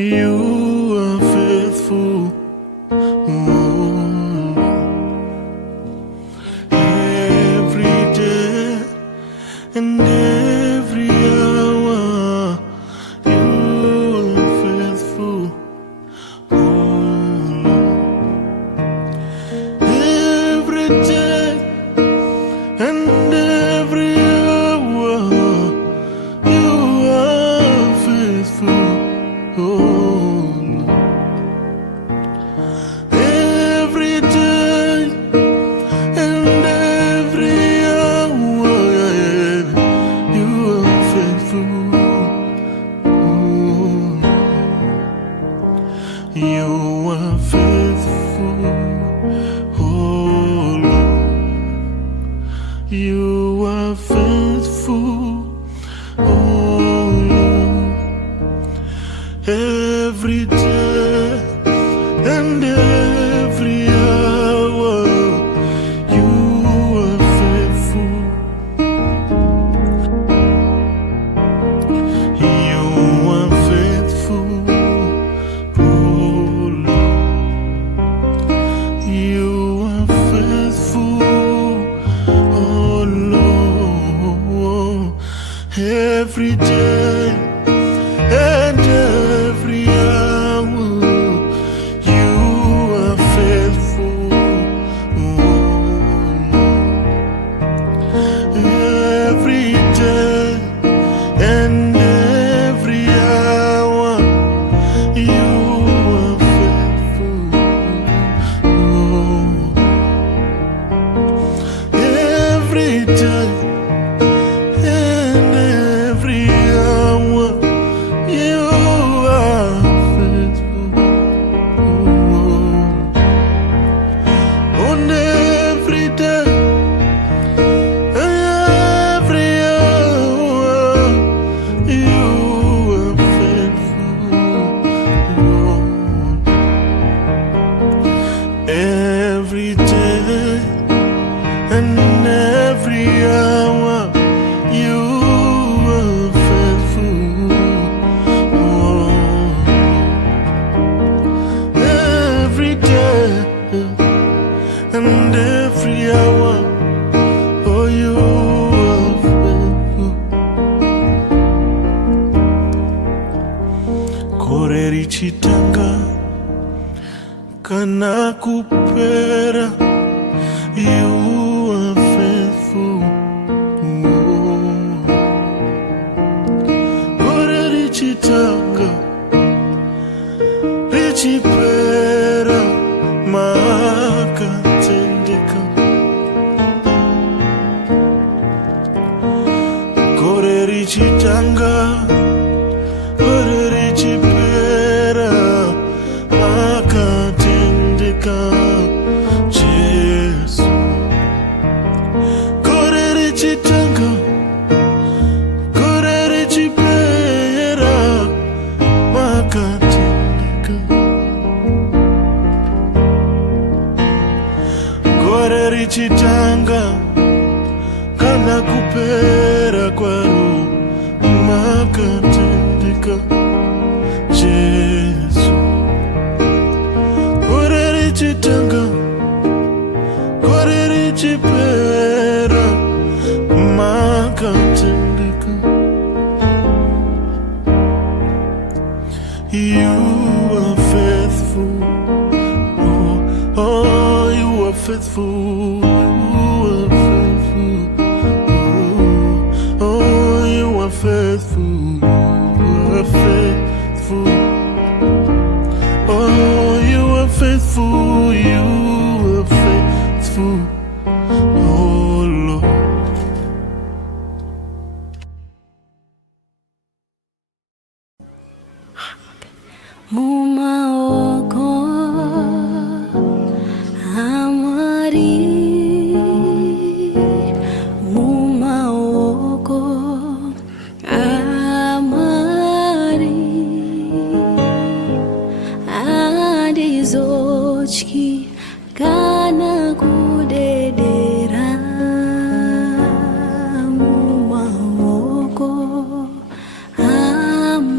You are faithful. Every day and every hour, you are faithful. Every day and every hour, you are faithful. Every day and every hour, you are faithful. You are faithful. Oh Lord, you are faithful. Oh Lord, every day and every hour, you are faithful. You are faithful. Oh Lord, you are faithful. Oh Lord, every day and every hour, you are faithful. Every day and every hour, you are faithful. Every day and every hour, you are faithful. On every day and every hour, you are faithful. Every day and every hour, you are faithful. Every day and every hour, oh, you are faithful. Koreri chitanga kana kupera, you are faithful. Koreri chitanga richipera makatendeka. Koreri chitanga, koreri chipera makatendeka. Jesus, koreri chitanga, koreri chipera makatendeka. Koreri chitanga kana kupera kwaru makatendeka. Jesu, koreri chitanga, koreri chipera makatendeka. You are faithful. Oh, you are faithful. You are faithful. Oh, you are faithful. You are faithful. Oh, you are faithful. You are faithful. Oh Lord. Mumaoko amari, mumaoko amari, adizochki kana kudedera. Mumaoko amari,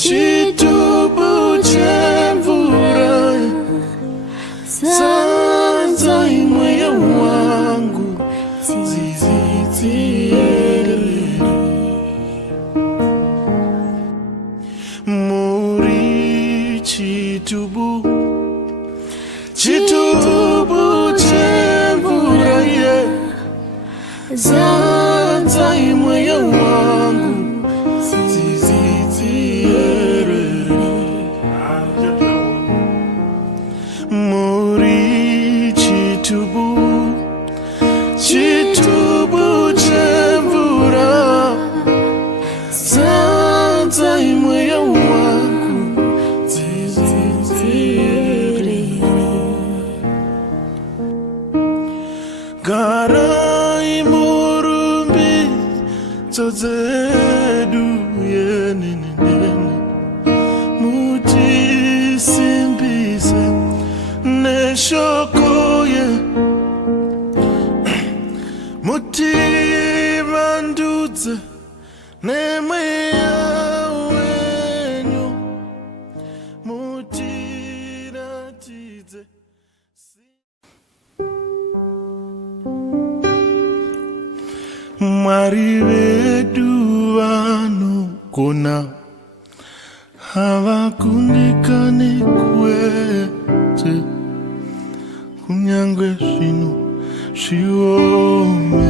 chitubu chemvura sanza imweya wangu zizidziyerere muri chitubu chemvura sanza imweya wangu zizidziyerere muri chitubu chemvura sanza imweya wangu zizidziyerere garai murumbi dzodzedu yenenene mutisimbise neshoko ye mutivandudze nemweya wenyu mutiratidze Mwari vedu vanogona havakundikane kwete kunyangwe zvino zviome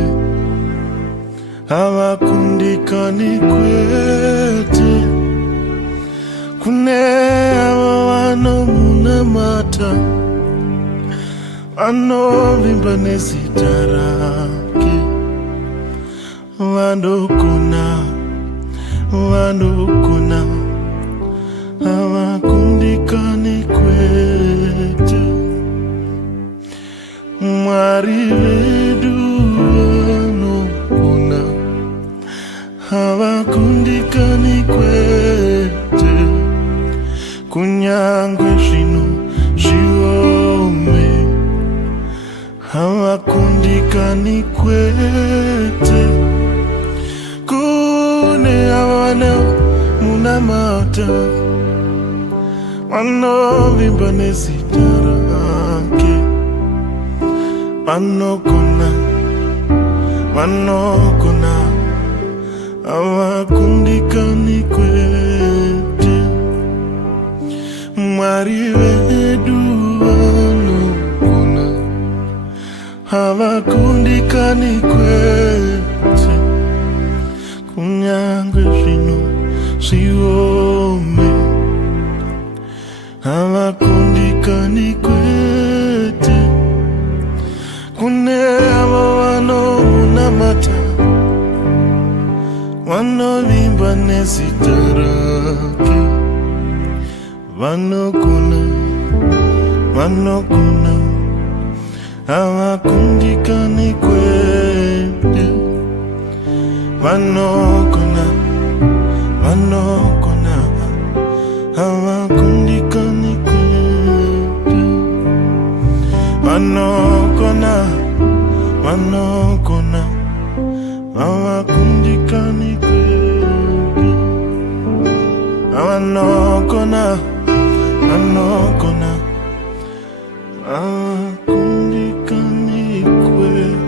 havakundikane kwete kune ava vanomunamata vanovimba nezita rake vanogona havakundikane kwete Mwari vedu vanogona havakundikane kwete kunyangwe zvino zviome havakundikane kwete kune avana munamata vanovimba nezita rake vanogona havakundikane kwete Mwari vedu vanogona havakundikane kwete kunyangwe zvino zviome havakundikane kwete kune avo vanomunamata vanovimba nezita rake vanogona havakundikane kwete vanogona havakundikane kwete vanogona havakundikane kwete vanogona havakundikane kwete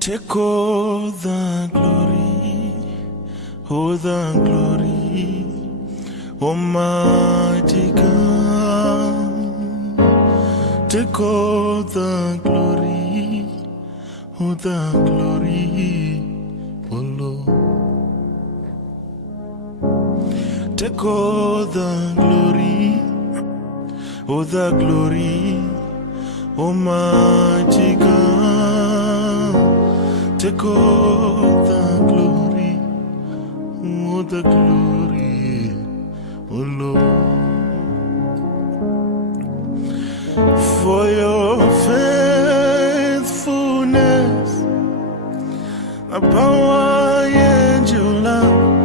Take all the glory, Almighty God. Take all the glory, oh Lord. Take all the glory, Almighty God. Take all the glory, oh Lord. For your faithfulness, a power and your love.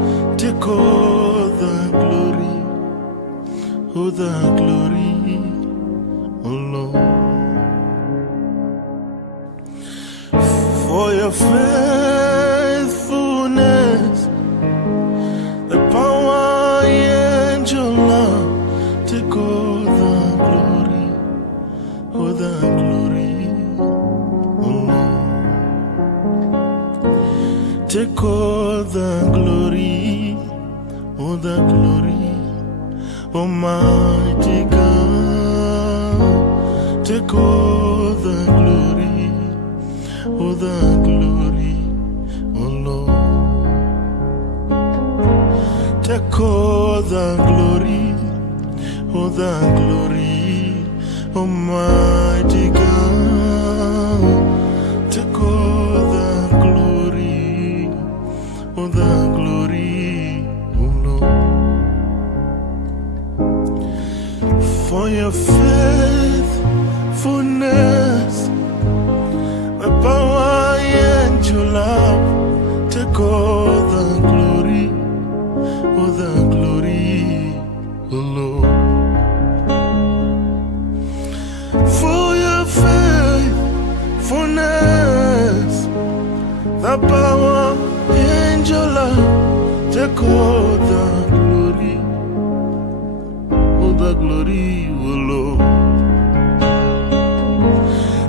take all the glory, all the glory, Almighty God. Take all the glory, all the glory, oh Lord. Take all the glory, all the glory, Almighty God. Take all the glory, all the glory, oh Lord. For your faithfulness, the power and your love, take all the glory, all the glory, oh Lord. For your faithfulness, the power and your love, take all the glory, all the glory, oh Lord.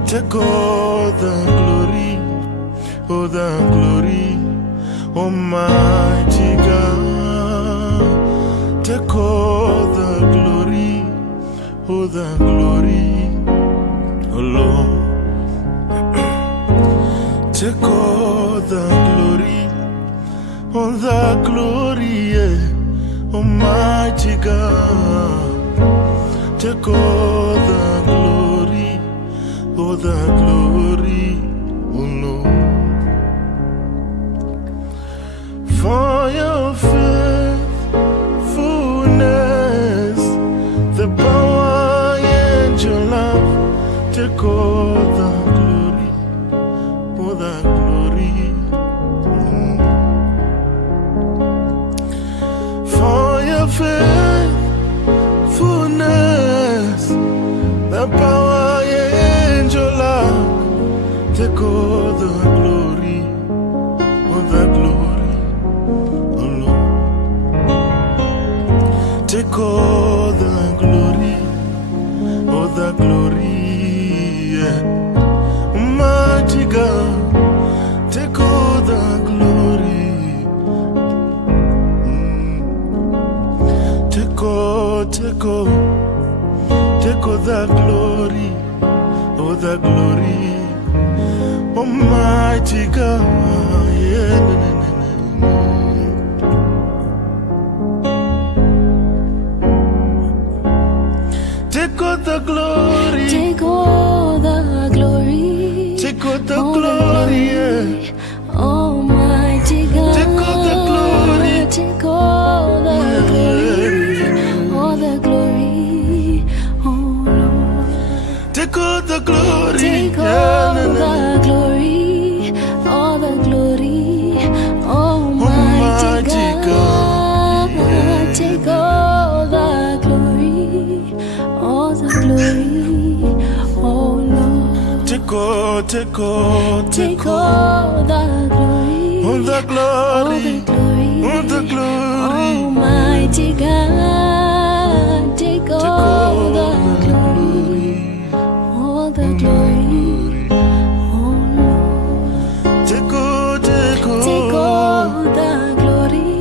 Take all the glory, all the glory, Almighty God. Take all the glory, all the glory, oh Lord. Take all the glory, all the glory, yeah, Almighty God. Take all the glory, all the glory, oh Lord. For your faithfulness, the power and your love, take all the glory, all the glory. For your faithfulness, the power and your love, take all the glory, all the glory, oh Lord. Take all the glory, all the glory, yeah. Almighty God, take all the glory. Take all, take all, take all the glory, all the glory, Almighty God, yeah, Take all the glory, take all the glory, take all the glory, yeah. Almighty God. Take all the glory, take all the glory, all the glory, oh Lord. Take all the glory, Take all the glory, all the glory, Almighty God. Take all the glory, all the glory, oh Lord. Take all, take all, Take all the glory, all the glory, all the glory, Almighty God. Take all the glory, all the glory, oh Lord. take all, take all, Take all the glory,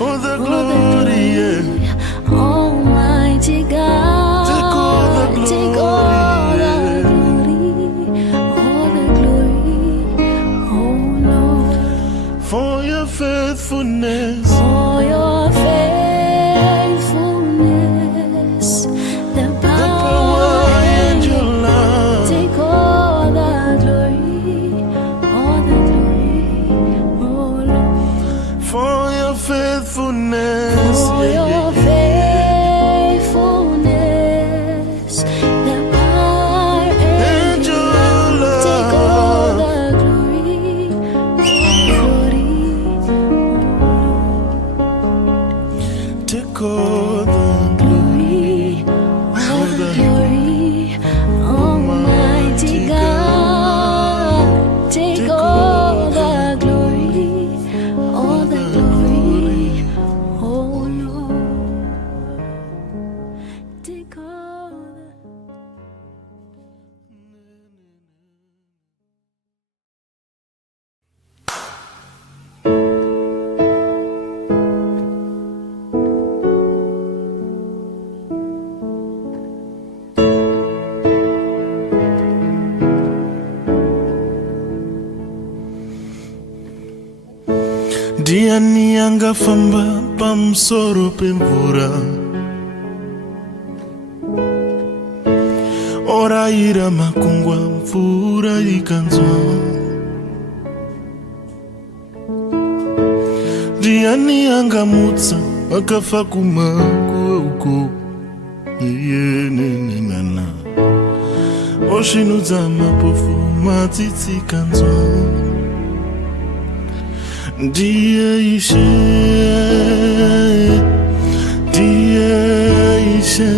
all the glory, yeah. Almighty God. Take all the glory, Take all the glory, all the glory, oh Lord. For your faithfulness, For your faithfulness, the power and your love, take all the glory, all the glory, oh Lord. for your faithfulness, For your faithfulness, the power and your love, take all the glory, take all the glory, all the glory, Almighty God. Take all the glory, all the glory, oh Lord. Ndiani angafamba pamusoro pemvura, orayira makungwa mvura ikanzwa. Ndiani angamutsa akafa kumakuwa uko, yenenenana osvinudza mapofu matsitsi kanzwa. Ndiye Ishe, ndiye Ishe,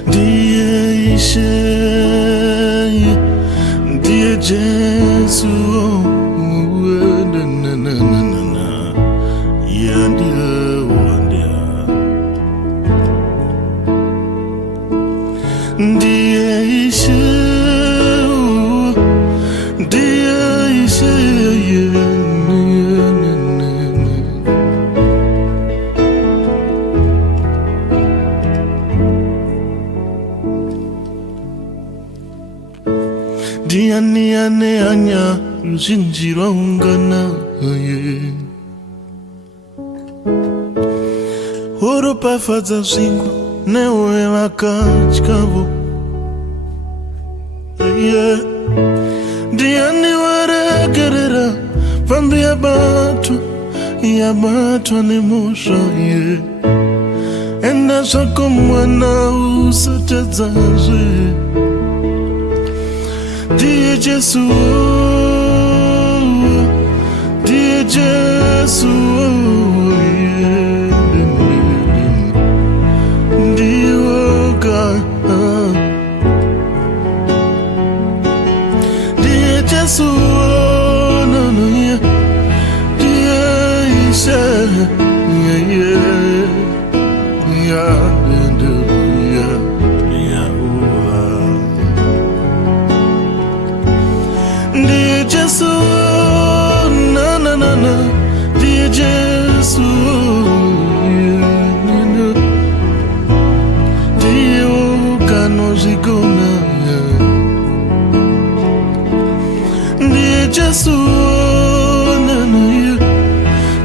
ndiye Ishe, ndiye Jesu, ndiye Ishe, ndiye Ishe, ndiani aneanya ruzhinji rwaungana, oropafadza zvingwa newe vakatyavo. Ndiani waregerera pambi yabatwa nemhosva. Enda zvako mwana usatadzazve. Ndiye Jesu, ndiye Jesu, ndiye woga, ndiye Jesu, no, yeah. Ndiye Ishe, ndiye Jesu, na, ndiye Jesu, ndiye ukanozvikona, ndiye Jesu,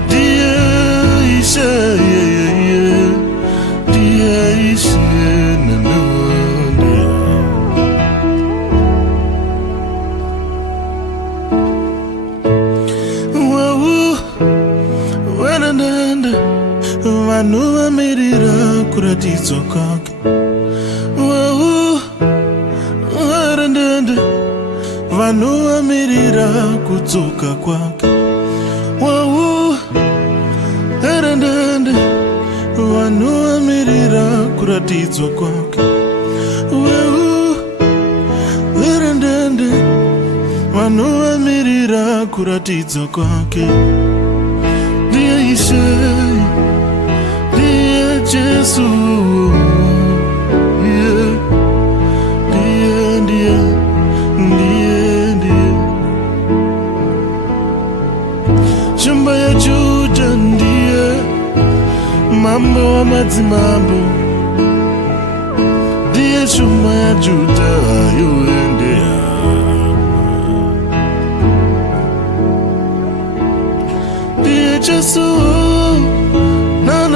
ndiye Ishe, ndiye Ishe, vanhu vamirira kuratidzwa kwake. Vanhu vamirira kudzoka kwake. Vanhu vamirira kuratidzwa kwake. Vanhu vamirira kuratidzwa kwake. Ndiye Ishe, ndiye Jesu, ndiye Shumba ya Juda, ndiye mambo wa madzimambo. Ndiye shumba ya Juda, ndiye Jesu, na,